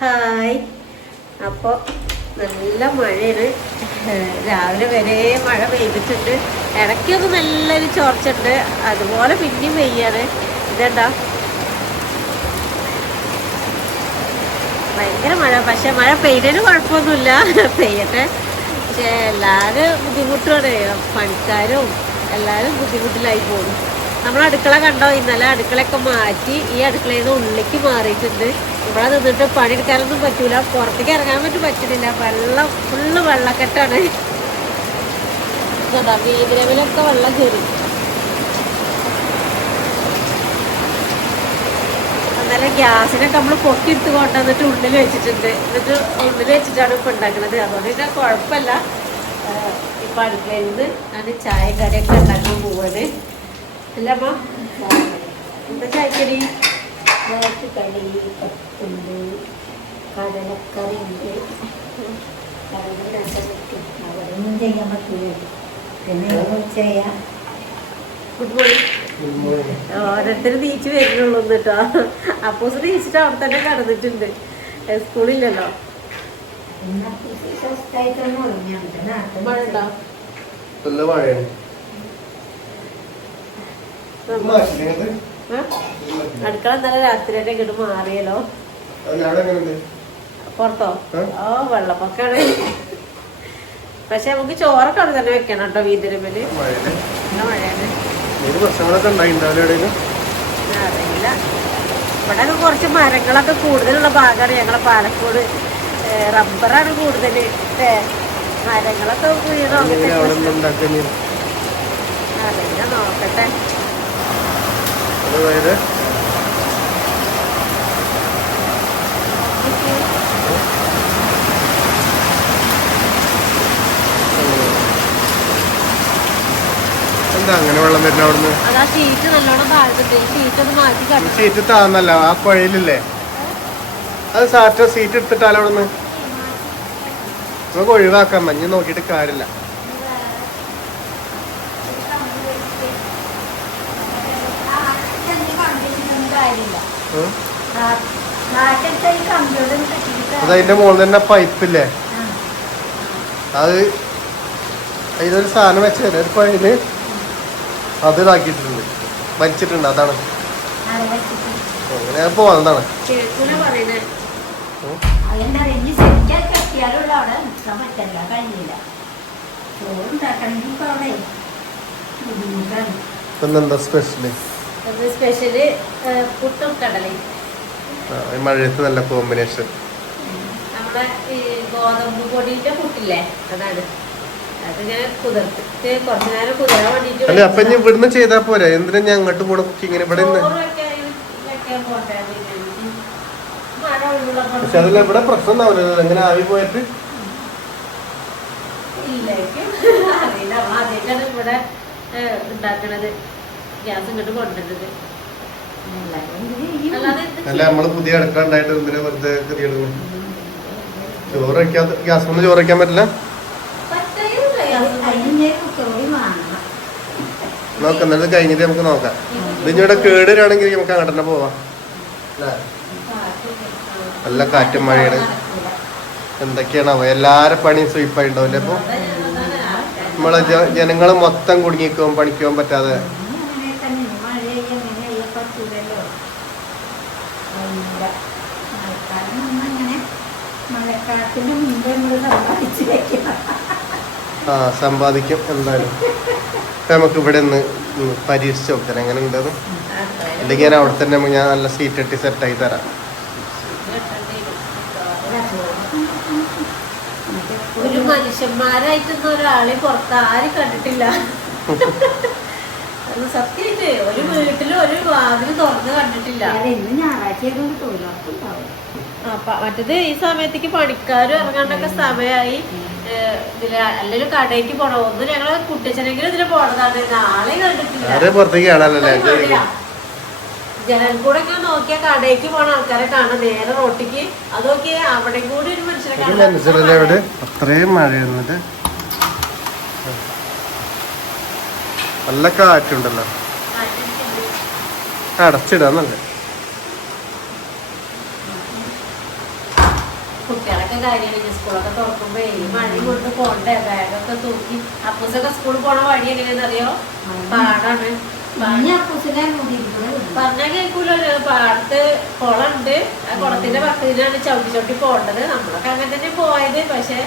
Hi. അപ്പോൾ നല്ല മഴയാണ്. രാവിലെ വരെ മഴ പെയ്തിട്ടുണ്ട്. ഇടയ്ക്കൊക്കെ നല്ലൊരു ചോർച്ചുണ്ട്. അതുപോലെ പിന്നെയും പെയ്യാണ്. ഇതെന്താ ഭയങ്കര മഴ. പക്ഷെ മഴ പെയ്തതിന് കുഴപ്പമൊന്നുമില്ല, പെയ്യട്ടെ. പക്ഷെ എല്ലാവരും ബുദ്ധിമുട്ടാണ്. പണിക്കാരും എല്ലാവരും ബുദ്ധിമുട്ടിലായി പോകുന്നു. നമ്മൾ അടുക്കള കണ്ടോ? ഇന്നലെ അടുക്കളയൊക്കെ മാറ്റി ഈ അടുക്കളയിൽ നിന്ന് ഉള്ളിലേക്ക് മാറിയിട്ടുണ്ട്. ഇവിടെ നിന്നിട്ട് പണിയെടുക്കാനൊന്നും പറ്റൂല, പുറത്തേക്ക് ഇറങ്ങാൻ പറ്റുന്നില്ല. വെള്ളം ഫുള്ള് വെള്ളക്കെട്ടാണ്. വീതിരവിലൊക്കെ വെള്ളം കയറി. അന്നേരം ഗ്യാസിനൊക്കെ നമ്മൾ പൊട്ടിയെടുത്ത് കൊണ്ടുവന്നിട്ട് ഉള്ളിൽ വെച്ചിട്ടുണ്ട്. എന്നിട്ട് ഉള്ളിൽ വെച്ചിട്ടാണ് ഇപ്പം ഉണ്ടാക്കുന്നത്. അതുകൊണ്ട് തന്നെ കുഴപ്പമില്ല. ഇപ്പം അടുക്കളയിൽ നിന്ന് ഞാൻ ചായ കറിയൊക്കെ ഉണ്ടാക്കാൻ പോവാണ്. അല്ല അമ്മ, എന്താ ചായക്കടി? കറി ഉണ്ട്, കടലക്കറി ഉണ്ട്, അതൊന്നും ചെയ്യാൻ പറ്റില്ല. പിന്നെ ചെയ്യാം. Good morning. ഓരോരുത്തർ നീച്ച് വരുന്നുള്ളൂ കേട്ടോ. അപ്പോസ് നീച്ചിട്ട് അവിടെ തന്നെ കടന്നിട്ടുണ്ട്. സ്കൂളില്ലല്ലോ. മഴ ഉണ്ടോ? അടുക്കള ഇന്നലെ രാത്രി തന്നെ ഇങ്ങോട്ട് മാറിയല്ലോ. പുറത്തോ? ഓ, വെള്ളപ്പൊക്കാണ്. പക്ഷെ നമുക്ക് ചോറൊക്കെ അവിടെ തന്നെ വെക്കണം കേട്ടോ. വീതിരമ്മല് നല്ല മഴയാണ്. അറിയില്ല. ഇവിടെ കുറച്ച് മരങ്ങളൊക്കെ കൂടുതലുള്ള ഭാഗമാണ് ഞങ്ങളെ പാലക്കോട്. റബ്ബറാണ് കൂടുതൽ. മരങ്ങളൊക്കെ വീണോ? അറിയില്ല, നോക്കട്ടെ. എന്താ അങ്ങനെ വെള്ളം വരുന്ന അവിടുന്ന്? ഷീറ്റ് താന്നല്ല, ആ കുഴയിലില്ലേ, അത് സാറ്റ സീറ്റ് എടുത്തിട്ടാലോ അവിടുന്ന്. നമുക്ക് ഒഴിവാക്കാം, മഞ്ഞ് നോക്കിയിട്ട് കാര്യമില്ല. അതതിന്റെ മുകളിൽ തന്നെ പൈപ്പില്ലേ, അത് അതിലൊരു സാധനം വെച്ചല്ലേ ഒരു പഴയില് അത് ഇതാക്കിയിട്ടുണ്ട്, വലിച്ചിട്ടുണ്ട്. അതാണ് അങ്ങനെ പോകുന്നതാണ്. പിന്നെന്താ സ്പെഷ്യല്? സ്പെഷ്യല് പുട്ടും കടലയും. മഴയത്ത് നല്ല കോമ്പിനേഷൻ. നമ്മുടെ ഈ ഗോതമ്പ് പൊടിയുടെ പുട്ടില്ലേ, അതാണ്. അതിങ്ങനെ കുതിർത്തിട്ട് കുറച്ചു നേരം കുതിരാൻ വേണ്ടിട്ട്. അല്ലെ, അപ്പൊ ഇനി ഇവിടുന്ന് ചെയ്താ പോരാ? എന്തിനാ ഞാൻ അങ്ങോട്ട് പോണ കുക്കിങ്ങിന്? ഇവിടെ പക്ഷെ അതല്ല, ഇവിടെ പ്രശ്നം ഉണ്ടാവില്ലല്ലോ. എങ്ങനെ ആവി പോയിട്ട് അറിയില്ല. ആദ്യമായിട്ടാണ് ഇവിടെ ഉണ്ടാക്കണത്. ഗ്യാസ് ഇങ്ങോട്ട് കൊണ്ടുവരുന്നത്. അല്ല, നമ്മള് പുതിയ അടുക്കള ഉണ്ടായിട്ട് എന്തിനാ വെറുതെ കറിയിടുന്നു? ചോറ് വയ്ക്കാത്ത ഗ്യാസ് കൊണ്ട് ചോറ് വയ്ക്കാൻ പറ്റില്ല. നോക്കാം, എന്നത് കഴിഞ്ഞിട്ട് നമുക്ക് നോക്കാം. ഇതിവിടെ കേടുവരാണെങ്കിൽ നമുക്ക് അങ്ങോട്ട് തന്നെ പോവാം. നല്ല കാറ്റും മഴയാണ്. എന്തൊക്കെയാണാവോ, എല്ലാരും പണിയും സ്വീപ്പായി ഉണ്ടാവില്ലേ? അപ്പൊ നമ്മളെ ജനങ്ങള് മൊത്തം കുടുങ്ങിക്കും, പണിക്ക് പോകാൻ പറ്റാതെ. ആ, സമ്പാദിക്കും എന്തായാലും. നമുക്ക് ഇവിടെ നിന്ന് പരീക്ഷിച്ച് നോക്കാം എങ്ങനെ ഉണ്ടെന്ന്. അല്ലെങ്കിൽ ഞാൻ അവിടെ തന്നെ ഞാൻ നല്ല സീറ്റ് ഇട്ടി സെറ്റായി തരാം. ഒരു മനുഷ്യന്മാരായിട്ടൊന്നും ഒരാളെ പുറത്ത് ആരും കണ്ടിട്ടില്ല. സത്യമായിട്ട് ഒരു വീട്ടിലും ഒരു വാതിൽ തുറന്ന് കണ്ടിട്ടില്ല. മറ്റത് ഈ സമയത്തേക്ക് പണിക്കാരും ഇറങ്ങാണ്ടൊക്കെ സമയമായി. ഇതില് അല്ലെങ്കിൽ കടയ്ക്ക് പോണോ, ഒന്ന് ഞങ്ങള് കുട്ടിച്ചനെങ്കിലും ഇതില് പോണതാണ്. നാളെ കണ്ടിട്ടില്ല. ജനൽ കൂടെ ഒക്കെ നോക്കിയാ കടയ്ക്ക് പോണ ആൾക്കാരെ കാണാം, നേരെ റോട്ടിക്ക്. അത് നോക്കിയാ അവിടെ കൂടി ഒരു മനുഷ്യനെ കാണാം. അത്രയും മഴയുന്നുണ്ട്, നല്ല കാറ്റുണ്ടല്ലോ. അടച്ചിടാന്നല്ലേ. കുട്ടികളൊക്കെ കാര്യമാണ് സ്കൂളൊക്കെ തുറക്കുമ്പോ ഈ മഴയും കൊണ്ട് പോണ്ടേ, ബാഗൊക്കെ തൂക്കി. അപ്പൂസൊക്കെ സ്കൂളിൽ പോണ വഴി എങ്ങനെയാണെന്ന് അറിയോ? പാടാണ്. പറഞ്ഞാൽ കേൾക്കൂലല്ലോ. പാടത്ത് കുളമുണ്ട്, ആ കുളത്തിന്റെ പക്കത്തിലാണ് ചവിട്ടി ചവിട്ടി പോണ്ടത്. നമ്മളൊക്കെ അങ്ങനെ തന്നെ പോയത്. പക്ഷെ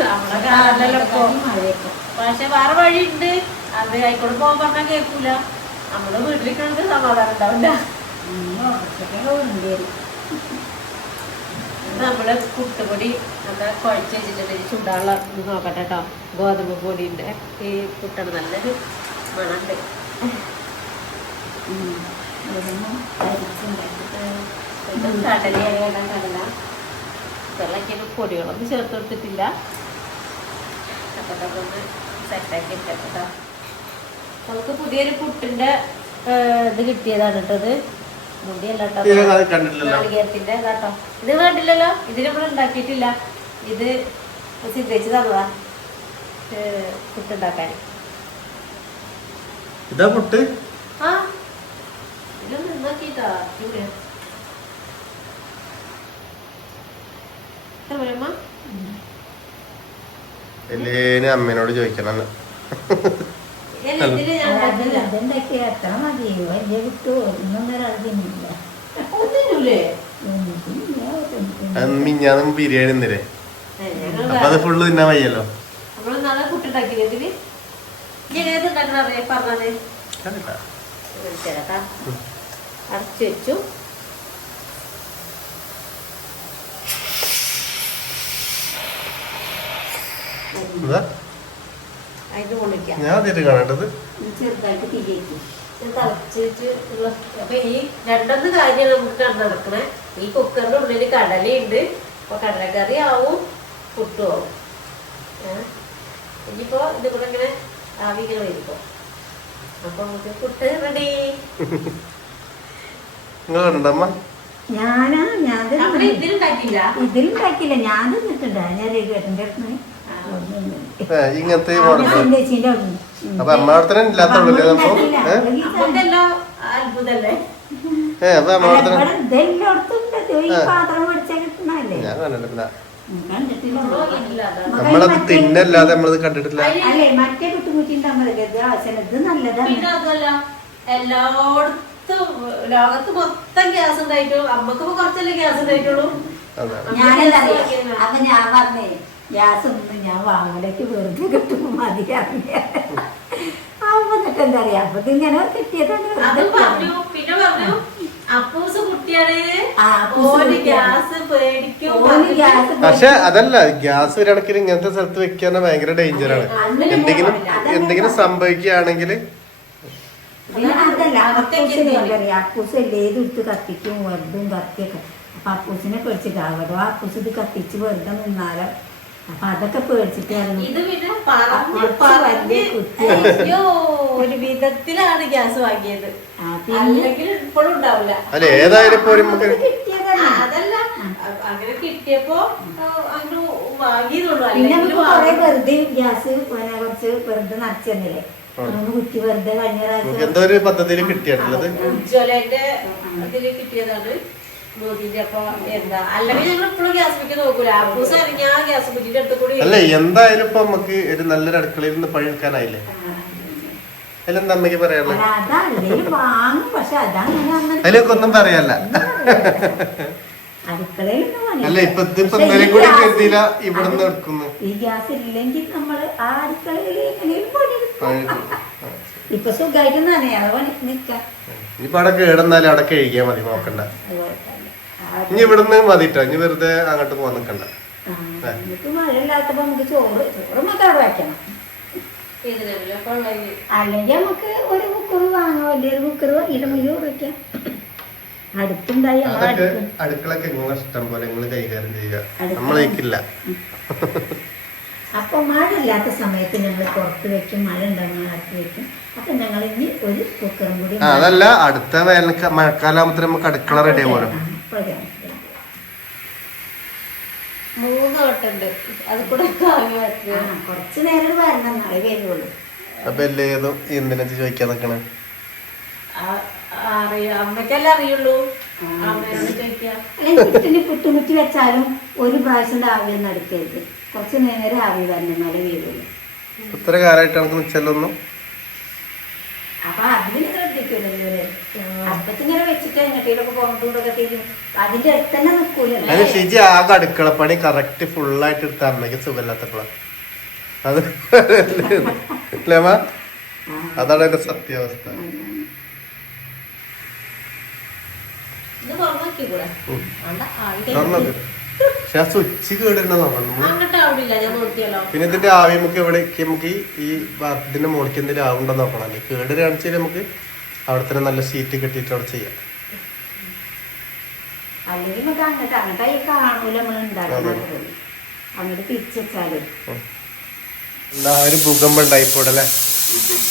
നമ്മളെ കാലല്ലോ ഇപ്പൊ. പക്ഷെ വേറെ വഴി ഉണ്ട്, അത് ആയിക്കോട്ട് പോകാൻ പറഞ്ഞാൽ കേൾക്കൂല. നമ്മള് വീട്ടിലിരിക്കണത് സമാധാനം ഉണ്ടാവില്ല. നമ്മള് പുട്ടുപൊടി നല്ല കുഴച്ച് വെച്ചിട്ടുണ്ട്. ചൂടാനുള്ള നോക്കട്ടെ കേട്ടോ. ഗോതമ്പ് പൊടിന്റെ ഈ പുട്ടാണ്, നല്ലൊരു മണുണ്ട്. കടല വെള്ളക്കിന് പൊടികളൊന്നും ചേർത്ത് കൊടുത്തിട്ടില്ല. അപ്പൊ ഒന്ന് സെറ്റാക്കി എടുക്കട്ടോ. നമുക്ക് പുതിയൊരു പുട്ടിന്റെ ഇത് കിട്ടിയതാണ് കേട്ടത്. മുടിയല്ല നാളികേരത്തിന്റെ കേട്ടോ. ഇത് കണ്ടില്ലല്ലോ, ഇത് നമ്മൾ ഉണ്ടാക്കിയിട്ടില്ല. ഇത് സിദ്ധിച്ച് തന്നതാ പുട്ടുണ്ടാക്കാൻ. ഇതാ പുട്ട്. ആ ഇതൊന്നും ഉണ്ടാക്കിട്ടാ ഇവിടെ എല്ലേനും അമ്മേനോട് ചോദിക്കണം. എത്ര മതി, വലിയ വിട്ടു ഒന്നൊന്നൊരാളില്ല. മിഞ്ഞാന്നും ബിരിയാണി ഇന്നലെ, അപ്പൊ അത് ഫുള്ള് തിന്നാൻ വയ്യല്ലോ. പുട്ടുണ്ടാക്കിയതില് പറഞ്ഞത് അടച്ചു വെച്ചു. ഞാൻ ആദ്യമായിട്ട് കാണേണ്ടത്. ചെറുതായിട്ട് തിരിയേക്ക് അപ്പൊ ഈ രണ്ടൊന്ന് കാര്യം നമുക്ക് നടക്കണേ. ഈ കുക്കറിന്റെ ഉള്ളില് കടലയുണ്ട്. അപ്പൊ കടലക്കറി ആവും, പുട്ടും ആവും. ഇനിയിപ്പോ ഇത് കൂടെ ഇങ്ങനെ ആവി ഇങ്ങനെ വരുമ്പോ അപ്പൊ നമുക്ക് പുട്ട് റെഡി. ഇതിലുണ്ടാക്കില്ല, ഞാൻ തിന്നിട്ടുണ്ട്. ഞാൻ രഘുവേട്ടൻ്റെ അടുത്ത് ഇങ്ങനത്തെ അപ്പൊ അമ്മ ഇല്ലാത്തുള്ളൂ. അത്ഭുതല്ലേ? നമ്മളത് തിന്നല്ലാതെ നമ്മളത് കണ്ടിട്ടില്ല. മറ്റേ കുട്ടുമുറ്റിന്റെ പിന്നെ അതല്ല, എല്ലായിടത്തും ലോകത്ത് മൊത്തം ഗ്യാസ് ഉണ്ടായിട്ടു. അമ്മക്കിപ്പോ കുറച്ചല്ലേ ഗ്യാസ് ഉണ്ടായിട്ടുള്ളൂ. അപ്പൊ ഞാൻ പറഞ്ഞേ ഗ്യാസ് ഒന്നും ഞാൻ വാങ്ങലേക്ക് വെറുതെ കിട്ടുമ്പോ മതിയാറില്ല. എന്നിട്ട് എന്താ പറയാ, അപ്പൊ ഇതിങ്ങനെ കിട്ടിയതാണ്. പിന്നെ പറഞ്ഞു അപ്പൂസ് കുട്ടിയാണ്, പക്ഷെ അതല്ല, ഗ്യാസ് ഒരു കണക്കിന് ഇങ്ങനത്തെ സ്ഥലത്ത് വെക്കാന്ന് ഭയങ്കര ഡേഞ്ചറാണ്. എന്തെങ്കിലും സംഭവിക്കുകയാണെങ്കിൽ അതല്ല, അപ്പൂസ് എല്ലേതും ഇട്ട് കത്തിക്കും, വെറുതും കത്തിയൊക്കെ. അപ്പൊ അപ്പൂസിനെ പേടിച്ചിട്ട് ആവതോ അപ്പൂസ് ഇത് കത്തിച്ച് വെറുതെ നിന്നാലോ. അപ്പൊ അതൊക്കെ പേടിച്ചിട്ടായിരുന്നു. ഒരു വിധത്തിലാണ് ഗ്യാസ് വാങ്ങിയത്. ഇപ്പോഴും ഉണ്ടാവില്ല. അതല്ല, അങ്ങനെ കിട്ടിയപ്പോ അങ്ങനെ വാങ്ങിയതുള്ളൂ. പിന്നെ വെറുതെ ഗ്യാസ് കുറച്ച് വെറുതെ നിറച്ചു തന്നില്ലേ, കുറ്റി വെറുതെ കഴിഞ്ഞ ഉജ്ജ്വലന്റെ ഇതില് കിട്ടിയതാണ്. അല്ല എന്തായാലും ഇപ്പൊ നമുക്ക് ഒരു നല്ലൊരു അടുക്കളയിൽ നിന്ന് പണിയെടുക്കാനായില്ലേ? അതിലെന്താ അമ്മയ്ക്ക് പറയാനുള്ളത്? അതിലൊക്കെ ഒന്നും പറയാല്ല. അല്ല ഇപ്പൊ ഇന്നലെയും കൂടി കരുതിയില്ല ഇവിടുന്ന് എടുക്കുന്നു. ഈ ഗ്യാസ് ഇല്ലെങ്കിൽ നമ്മള് ആ അടുക്കളയിൽ ഇപ്പൊ സുഖമായിട്ട് നനയാതെ നിക്കാം. ഇനിയിപ്പോ അവിടെ കേടുന്നാലും അവിടെ കഴിക്കാൻ മതി, നോക്കണ്ട. ഇനി ഇവിടുന്ന് മതിട്ടോ, ഇനി വെറുതെ അങ്ങോട്ട് പോകാൻ നിക്കണ്ട. മഴ ഇല്ലാത്തപ്പോ നമുക്ക് ചോറ് നമുക്ക് അവിടെ വയ്ക്കണം. അല്ലെങ്കിൽ നമുക്ക് ഒരു കുക്കർ വാങ്ങാം, വലിയൊരു കുക്കർ വാങ്ങിയിട്ട് മുഴുവൻ വയ്ക്കാം. അടുത്തുണ്ടായി അടുക്കളൊക്കെ നിങ്ങൾ ഇഷ്ടം പോലെ നിങ്ങൾ കൈകാര്യം ചെയ്യുക, നമ്മളേക്കില്ല. അപ്പൊ മഴ ഇല്ലാത്ത സമയത്ത് ഞങ്ങൾ പുറത്ത് വെക്കും, മഴ ഉണ്ടാകുന്ന അടുത്ത് വെക്കും. അപ്പൊ ഞങ്ങൾ ഇനി ഒരു കുക്കറും കൂടി. അതല്ല, അടുത്ത മഴക്കാലാകുമ്പോ നമുക്ക് അടുക്കള റെഡി ആവുമല്ലോ. 3 വട്ടുണ്ട്, അത് കൂടെ കുറച്ച് നേരം വരണം, നാളെ വരുള്ളൂ. അപ്പൊ എല്ലേതും എന്തിനാ ചോദിക്കാൻ നിക്കണേ? അമ്മക്കല്ലേ അറിയുള്ളൂ. അമ്മയോട് ചോദിക്കാം. അല്ലെങ്കിൽ പുട്ടിന് പുട്ടുമുറ്റി വെച്ചാലും ഒരു പ്രാവശ്യം ആവിയൊന്നും എടുക്കരുത്. കുറച്ച് നേരം ആവി വന്നാലേ വീഴുള്ളൂ. ഇത്ര കാലമായിട്ട് നമുക്ക് നിച്ചല്ലൊന്നും. അപ്പൊ അതിന് ശ്രദ്ധിക്കൂലേ. അപ്പത്തിങ്ങനെ വെച്ചിട്ട് എങ്ങോട്ടേലൊക്കെ പോകുന്നതൊക്കെ തിരിയും. അതിന്റെ അടുത്ത് തന്നെ നിൽക്കൂല. അതിന് ഷിജി ആകെ അടുക്കളപ്പണി കറക്റ്റ് ഫുള്ളായിട്ട് എടുത്ത അമ്മയ്ക്ക് സുഖമില്ലാത്തപ്പോഴാണ് അത് അല്ലേ അമ്മ? അതാണ് എന്റെ സത്യാവസ്ഥ. ഇത് തുറന്നു നോക്കിക്കൂടെ? വേണ്ട, ആവി തുറന്നത് പക്ഷെ ആ സ്വിച്ച് കേടുണ്ടെന്ന് നോക്കണം. അങ്ങോട്ട് ആവില്ല, ഞാൻ നോക്കിയല്ലോ. പിന്നെ ഇതിന്റെ ആവി നമുക്ക് എവിടെ നമുക്ക് ഈ ഇതിന്റെ മുകളിലേക്ക് എന്തെങ്കിലും ആവുണ്ടോ നോക്കണം. അല്ലേ കേട് കാണിച്ചാൽ നമുക്ക് അവിടെ തന്നെ നല്ല ഷീറ്റ് കെട്ടിയിട്ട് അവിടെ ചെയ്യാം. അല്ലെങ്കിൽ നമുക്ക് അങ്ങോട്ടായി കാണൂല. നമ്മൾ ഉണ്ടാക്കുന്നത് അങ്ങോട്ട് തിരിച്ചാല് എന്താ ഒരു ഭൂകമ്പം ഉണ്ടായിപ്പോടെ അല്ലേ?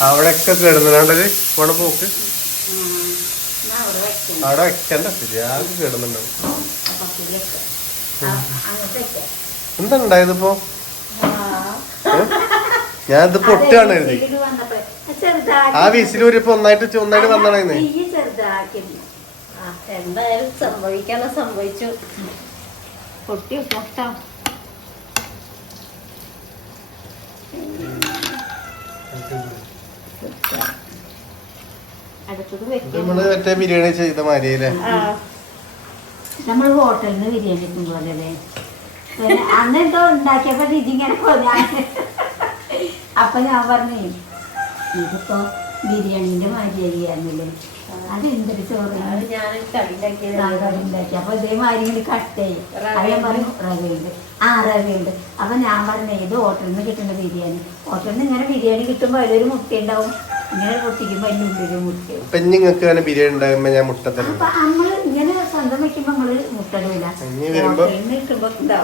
അവിടെയൊക്കെ കിടന്നുണ്ടത് പോണ പോക്ക് അവിടെ വെക്കണം. അവിടെ വെക്കണ്ട ശരി ആകെ കിടന്നുണ്ടാവും. എന്താ ഉണ്ടായതിപ്പോ? ഞാനിത് പൊട്ടാണ് എഴുതി. ആ വിസിലൂരിപ്പോ ഒന്നായിട്ട് വന്നണേന്ന്. എന്തായാലും സംഭവിക്കാനുള്ള സംഭവിച്ചു. പൊട്ടി പൊട്ടാം. അടുത്തത് നമ്മള് മറ്റേ ബിരിയാണി ചെയ്ത മാതിരിയല്ലേ? നമ്മൾ ഹോട്ടലിൽ നിന്ന് ബിരിയാണി കിട്ടുമ്പോഴല്ലേ അന്ന് എന്തോ ഉണ്ടാക്കിയപ്പോ ഇതിങ്ങനെ അപ്പൊ ഞാൻ പറഞ്ഞേ ഇതിപ്പോ ബിരിയാണിന്റെ മാതിരിയായിരുന്നില്ലേ. അത് എന്തൊരു ചോറ് ഉണ്ടാക്കി. അപ്പൊ ഇതേമാതിരി ഇങ്ങനെ കട്ടേ അത് ഞാൻ പറയും റവയുണ്ട്. റവയുണ്ട്. അപ്പൊ ഞാൻ പറഞ്ഞേ ഇത് ഹോട്ടലിൽ നിന്ന് കിട്ടുന്ന ബിരിയാണി. ഹോട്ടലിൽ നിന്ന് ഇങ്ങനെ ബിരിയാണി കിട്ടുമ്പോ അതിലൊരു മുട്ട ഉണ്ടാവും. ഇങ്ങനെ പൊട്ടിക്കുമ്പോ അതിൻ്റെ ഉള്ളിലൊരു മുട്ട. അപ്പൊ നിങ്ങൾക്ക് അങ്ങനെ ബിരിയാണി ഉണ്ടാകുമ്പോ ഞാൻ മുട്ട തരും. അപ്പൊ നമ്മള് ഇങ്ങനെ സ്വന്തം വെക്കുമ്പോ നമ്മള് മുട്ടടില്ല.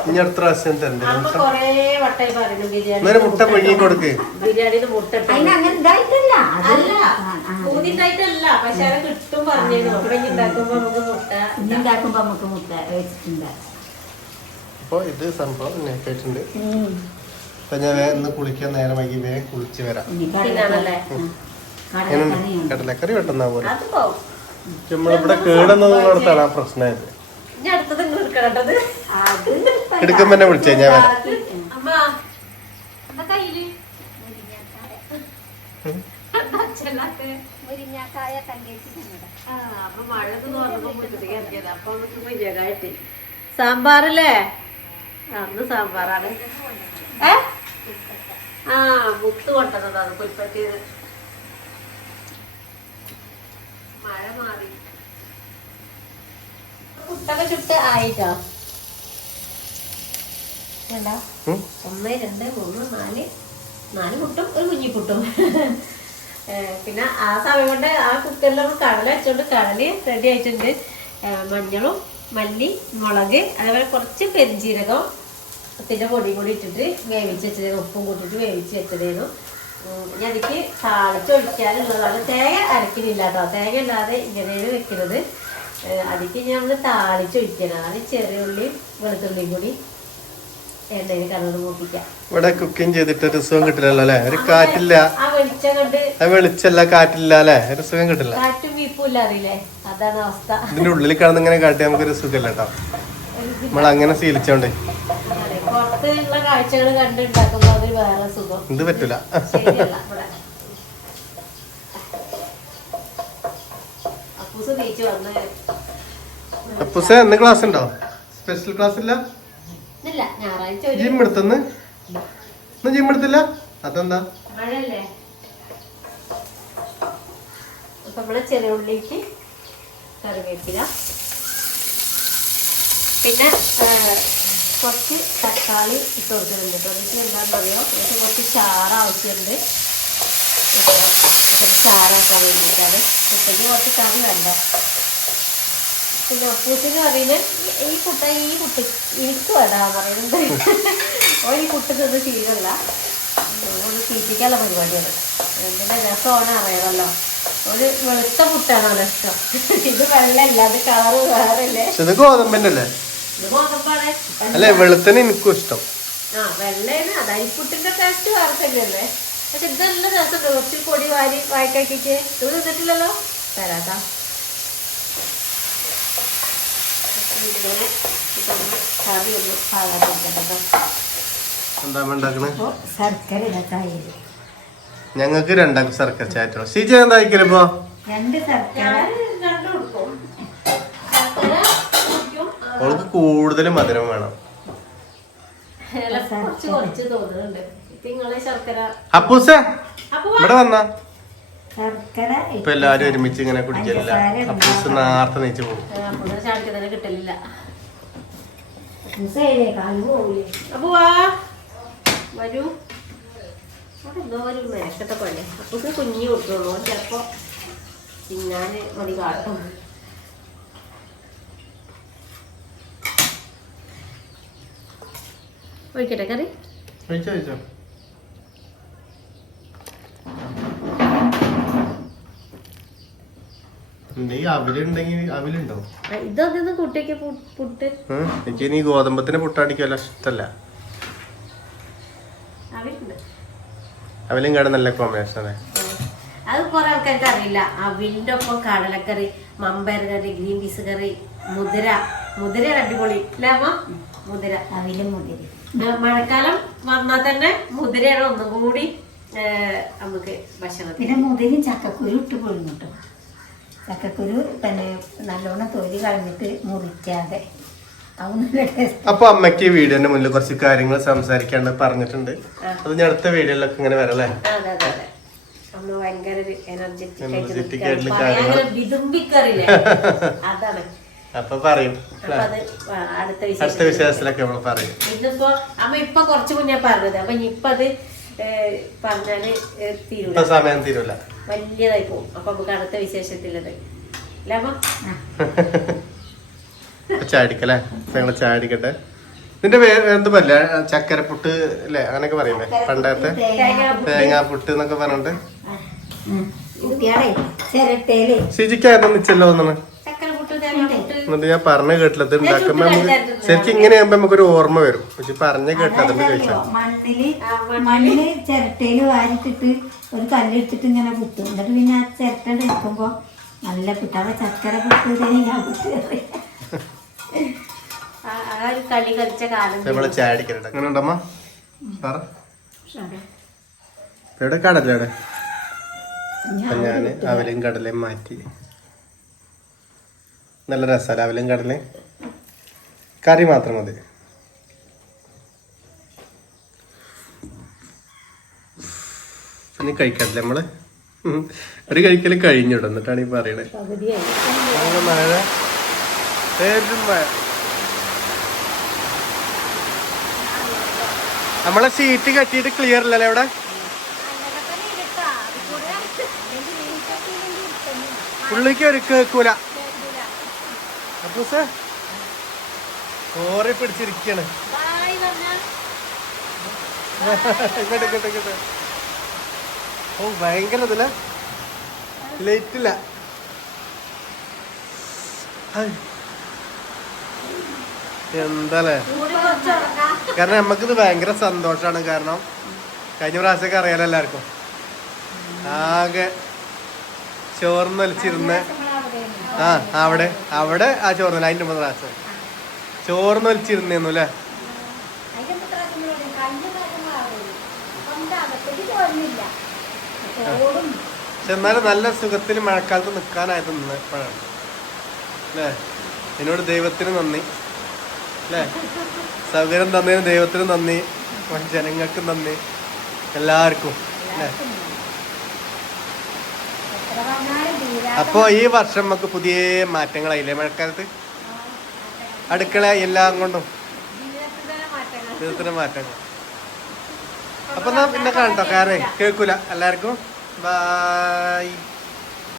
ഇനി അടുത്ത പ്രാവശ്യം തരണ്ടേ? കൊറേ വട്ടായി പറയുന്നു എന്നൊരു മുട്ട പൊഴുകി കൊടുക്ക്. ബിരിയാണിന്ന് മുട്ട അങ്ങനെ ഇതായിട്ടല്ല. അല്ല ഊതിട്ടായിട്ടല്ല, പക്ഷെ അത് കിട്ടും പറഞ്ഞിരുന്നു. ഇവിടെ ഉണ്ടാക്കുമ്പോ നമുക്ക് മുട്ട ഉണ്ടാക്കുമ്പോ നമുക്ക് മുട്ട വെച്ചിട്ടുണ്ട്. അപ്പൊ ഇത് സംഭവം കേട്ടിട്ടുണ്ട്. അപ്പൊ ഞാൻ ഇന്ന് കുളിക്കാൻ നേരം വൈകി വേഗം കുളിച്ച് വരാം. കടലക്കറി പെട്ടെന്നാ പോലെ നമ്മളിവിടെ കേടുന്നതാണ് ആ പ്രശ്നമായത്. എടുക്കുമ്പോ എന്നെ വിളിച്ചേ ഞാൻ വരാം. സാമ്പാറല്ലേ? അന്ന് സാമ്പാറാണ്. മുത്ത് കൊണ്ടുവന്നതാണ് പുൽപ്പറ്റിയത്. മഴ മാറി പുട്ടൊക്കെ ചുട്ട് ആയിട്ടോ. 1 2 3 4 പുട്ടും ഒരു കുഞ്ഞിപ്പുട്ടും. പിന്നെ ആ സമയം കൊണ്ട് ആ കുക്കറിൽ നമ്മൾ കടല വെച്ചോണ്ട് കടല് റെഡി ആയിട്ടുണ്ട്. മഞ്ഞളും മല്ലി മുളക് അതേപോലെ കുറച്ച് പെരിഞ്ചീരകം പിന്നെ പൊടിയും കൂടി ഇട്ടിട്ട് വേവിച്ച് വെച്ചത്, ഉപ്പും കൂട്ടിട്ട് വേവിച്ച് വെച്ചതായിരുന്നു. ഇനി അതിക്ക് താളിച്ചൊഴിക്കാനുള്ളതാണ്. തേങ്ങ അരക്കുന്നില്ല കേട്ടോ. തേങ്ങ ഇല്ലാതെ ഇങ്ങനെയാണ് വെക്കുന്നത്. അതിക്ക് നമ്മൾ താളിച്ചൊഴിക്കണം. അത് ചെറിയ ഉള്ളിയും വെളുത്തുള്ളിയും കൂടി എണ്ണയിൽ കടന്ന് മൂപ്പിക്കാം. ഇവിടെ കുക്കിംഗ് ചെയ്തിട്ട് ഒരു സുഖം കിട്ടില്ലല്ലോ അല്ലെ? ഒരു കാറ്റില്ല, ആ വെളിച്ചം കൊണ്ട് വെളിച്ചല്ല കാറ്റില്ല അല്ലെ? ഒരു സുഖം കിട്ടില്ല. കാറ്റും വീപ്പും അറിയില്ലേ? അതാണ് അവസ്ഥ. ഇതിന്റെ ഉള്ളിൽ കാണുന്ന ഇങ്ങനെ കാട്ടി നമുക്കൊരു സുഖമില്ല കേട്ടോ. നമ്മൾ അങ്ങനെ ശീലിച്ചോണ്ടേ പുറത്തുള്ള കാഴ്ചകൾ കണ്ടുണ്ടാക്കുമ്പോ അത് വേറെ സുഖം. ഇത് പറ്റൂല. ശരിയല്ല. ഇവിടെ അപ്പൂസ് തേച്ച് വന്ന് അപ്പൂസേ ഇന്ന് ക്ലാസ് ഉണ്ടോ? സ്പെഷ്യൽ ക്ലാസ് ഇല്ല? ഇല്ല, ഞായറാഴ്ച ജിം എടുത്തന്ന് ഇന്ന് ജിം എടുത്തില്ല? അതെന്താ? മഴയല്ലേ? അപ്പൊ നമ്മളെ ചെറിയ ഉള്ളിക്ക് കറിവേപ്പില, പിന്നെ കുറച്ച് തക്കാളി ഇട്ട് കൊടുക്കുന്നുണ്ട് കേട്ടോ. എനിക്ക് എന്താണെന്ന് അറിയാം, എനിക്ക് കുറച്ച് ചാറ് ആവശ്യമുണ്ട്. കുറച്ച് ചാറാക്കാൻ വേണ്ടിയിട്ടാണ്. ഉച്ചയ്ക്ക് കുറച്ച് കറി വേണ്ട. പിന്നെ അപ്പൂസിന് പറയുന്നത് ഈ പുട്ട് എനിക്ക് വേണ്ടാന്ന് പറയുന്നുണ്ട്. ഈ പുട്ട് തിന്ന് ശീലമല്ല, ഒന്ന് തീറ്റിക്കാനുള്ള പരിപാടിയാണ്. എന്തിൻ്റെ രസമാണ് അറിയാമല്ലോ. ഒരു വെളുത്ത പുട്ടാണല്ലോ ഇഷ്ടം. ഇത് വെള്ളമല്ല, അത് കളറ് വേറെ അല്ലേ? ഇത് ഗോതമ്പന്നല്ലേ? ഇത് ഗോതമ്പാണ്. അല്ലെ വെളുത്തന്നെ എനിക്കും ഇഷ്ടം. വെള്ളയാണ്. അത് അരിപ്പുട്ടിന്റെ ടേസ്റ്റ് വേറെ തന്നെയല്ലേ? പക്ഷെ ഇത് നല്ല രസമുണ്ട്. കുറച്ച് പൊടി വാരി വായിക്കാക്കിക്ക് ഇത് തിന്നിട്ടില്ലല്ലോ. തരാട്ടാ. ഇങ്ങനെ ഇതൊന്ന് കറി ഒന്ന് പാകാതിരിക്കട്ടോ. എന്താ ഉണ്ടാക്കണേ? അപ്പോൾ ശർക്കര ഇതായി ഞങ്ങൾക്ക് രണ്ടാക്കും ശർക്കര ചായറ്റോ. സിജ എന്താ കഴിക്കലിപ്പോ? 2 ശർക്കര രണ്ടും കൊടുക്കും. ശർക്കര കുടിക്കും. അവൾക്ക് കൂടുതൽ മധുരം വേണം. കുറച്ച് തോന്നുന്നുണ്ട്. ഇപ്പൊ നിങ്ങളെ ശർക്കര അപ്പൂസ ഇവിടെ വന്നാ ശർക്കര ഇപ്പൊ എല്ലാരും ഒരുമിച്ച് ഇങ്ങനെ കുടിക്കലില്ല. അപ്പൂസ് നേരത്തെ നീച്ചു പോകും. അപ്പൂസിനെ ചാടിക്ക് തന്നെ കിട്ടലില്ല. കാല് പോവില്ലേ? അപ്പൊ വാ വരൂ. അവിടെ എന്തോ ഒരു മേശത്തെ പോലെ അപ്പൂസ് കുഞ്ഞി കൊടുത്തോളൂ. ചിലപ്പോ തിന്നാന് മതി കാട്ടും. ഒഴിക്കട്ടെ കറി? കഴിച്ചോ കഴിച്ചോ. അവിലുണ്ടെങ്കിൽ അവിലുണ്ടോ? ഇതൊക്കെ കുട്ടിയൊക്കെ പുട്ട് എനിക്ക് ഇനി ഗോതമ്പത്തിന് പുട്ടടിക്കല്ല ഇഷ്ടല്ല. അവിലുണ്ട്. അവിലും കട നല്ല കോമ്പിനേഷൻ അല്ലേ? അത് കുറെ ആൾക്കാർക്ക് അറിയില്ല. അവിലിന്റെ ഒപ്പം കടലക്കറി, മമ്പയർ കറി, ഗ്രീൻ പീസ് കറി, മുതിര അടിപൊളി അല്ലേ അമ്മ? മുതിര അവിലും മുതിര. മഴക്കാലം വന്നാൽ തന്നെ മുതിരയാണ് ഒന്നും കൂടി നമുക്ക് ഭക്ഷണത്തിന്. പിന്നെ മുതിരും ചക്കക്കുരു ഇട്ട് പൊഴിഞ്ഞിട്ടോ. ചക്കക്കുരു തന്നെ നല്ലോണം തൊലി കളഞ്ഞിട്ട് മുറിക്കാതെ അത് നല്ല ടേസ്റ്റ്. അപ്പൊ അമ്മയ്ക്ക് വീഡിയോന്റെ മുന്നിൽ കുറച്ച് കാര്യങ്ങൾ സംസാരിക്കാണ്ട് പറഞ്ഞിട്ടുണ്ട്. അത് ഞാൻ അടുത്ത വീഡിയോയിലൊക്കെ ഇങ്ങനെ വരല്ലേ? അതെ അതെ അതെ. അമ്മ ഭയങ്കര എനർജറ്റിക് Energetic ആയിട്ട് ആയിട്ടുള്ള കാര്യങ്ങൾ. വിതുമ്പിക്കറില്ലേ അതാണ്. അപ്പൊ പറയും. അപ്പൊ അത് അടുത്ത അടുത്ത വിശേഷത്തിലൊക്കെ നമ്മൾ പറയും. ഇന്നിപ്പോ അമ്മ ഇപ്പൊ കുറച്ചു മുന്നേ പറഞ്ഞത്. അപ്പൊ ഇനിയിപ്പൊ അത് പറഞ്ഞാല് തീരൂല, ഇപ്പൊ സമയം തീരൂല, വലിയതായി പോകും. അപ്പൊ നമുക്ക് അടുത്ത വിശേഷത്തിലത് അല്ലേ അമ്മ? ചാടിക്കല്ലേ? ഞങ്ങള് ചാടിക്കട്ടെ. നിന്റെ എന്ത് പല്ലേ ചക്കരപ്പുട്ട് അല്ലേ അങ്ങനെയൊക്കെ പറയില്ലേ പണ്ടത്തെ? തേങ്ങാപ്പുട്ട് എന്നൊക്കെ പറഞ്ഞിട്ട് കുട്ടികളെ ചിരട്ടയില് സിജിക്കായിരുന്നു നിച്ചല്ലോ തോന്നണേ. ചക്കരപ്പുട്ട്, തേങ്ങാപ്പുട്ട് എന്നിട്ട് ഞാൻ പറഞ്ഞ കേട്ടില്ല. ഇത് ഉണ്ടാക്കുമ്പോ നമുക്ക് ശരിക്കും ഇങ്ങനെ ആകുമ്പോ നമുക്കൊരു ഓർമ്മ വരും. പക്ഷെ പറഞ്ഞ കേട്ടില്ല. അതുകൊണ്ട് ചോദിച്ചാ മണ്ണില് ചിരട്ടയില് വാരിട്ടിട്ട് ഒരു കല്ലെടുത്തിട്ട് ഇങ്ങനെ പുട്ടും. എന്നിട്ട് പിന്നെ ആ ചിരട്ട എടുക്കുമ്പോ നല്ല പുട്ട്. അപ്പൊ ചക്കര പുട്ട് തേങ്ങാ പുട്ട് ആ ഒരു കളി കളിച്ച കാലം. നമ്മള് ചാടിക്കട്ടെ. അങ്ങനെ ഉണ്ടമ്മ പറ. എവിടെ കടല? എവിടെ? അപ്പൊ ഞാന് അവലും കടലയും മാറ്റി. നല്ല രസമല്ല അവലും കടലയും? കറി മാത്രം മതി. ഇനി കഴിക്കട്ടില്ല നമ്മള്. ഒരു കഴിക്കല് കഴിഞ്ഞിടും. എന്നിട്ടാണ് ഈ പറയണേ. മഴ നമ്മളെ സീറ്റ് കെട്ടിയിട്ട് ക്ലിയർ ഇല്ലല്ലേ ഇവിടെ? പുള്ളിക്ക് ഒരു കേക്കൂല. ഓറി പിടിച്ചിരിക്കാണ്. ഓ ഭയങ്കര ഇതില്ല, ലേറ്റില്ല. എന്താല്ലേ? കാരണം നമ്മക്കിത് ഭയങ്കര സന്തോഷാണ്. കാരണം കഴിഞ്ഞ പ്രാവശ്യമൊക്കെ അറിയാലോ എല്ലാവർക്കും. ആകെ ചോർന്നൊലിച്ചിരുന്ന് അവിടെ ആ ചോർന്നല്ല. അതിന്റെ 3 പ്രാവശ്യം ചോർന്നൊലിച്ചിരുന്നു അല്ലേ? പക്ഷെ എന്നാലും നല്ല സുഖത്തിൽ മഴക്കാലത്ത് നിൽക്കാനായത് ഇപ്പോഴാണ് അല്ലേ? എന്നോട് ദൈവത്തിന് നന്ദി അല്ലേ? സൗകര്യം തന്നതിന് ദൈവത്തിന് നന്ദി, ജനങ്ങൾക്കും നന്ദി, എല്ലാവർക്കും അല്ലേ? അപ്പൊ ഈ വർഷം നമുക്ക് പുതിയ മാറ്റങ്ങളായില്ലേ മഴക്കാലത്ത്? അടുക്കള എല്ലാം കൊണ്ടും ജീവിതത്തിന് മാറ്റങ്ങൾ. അപ്പൊ എന്നാ പിന്നെ കാണട്ടോ. കാരണം കേൾക്കൂല. എല്ലാവർക്കും ബൈ.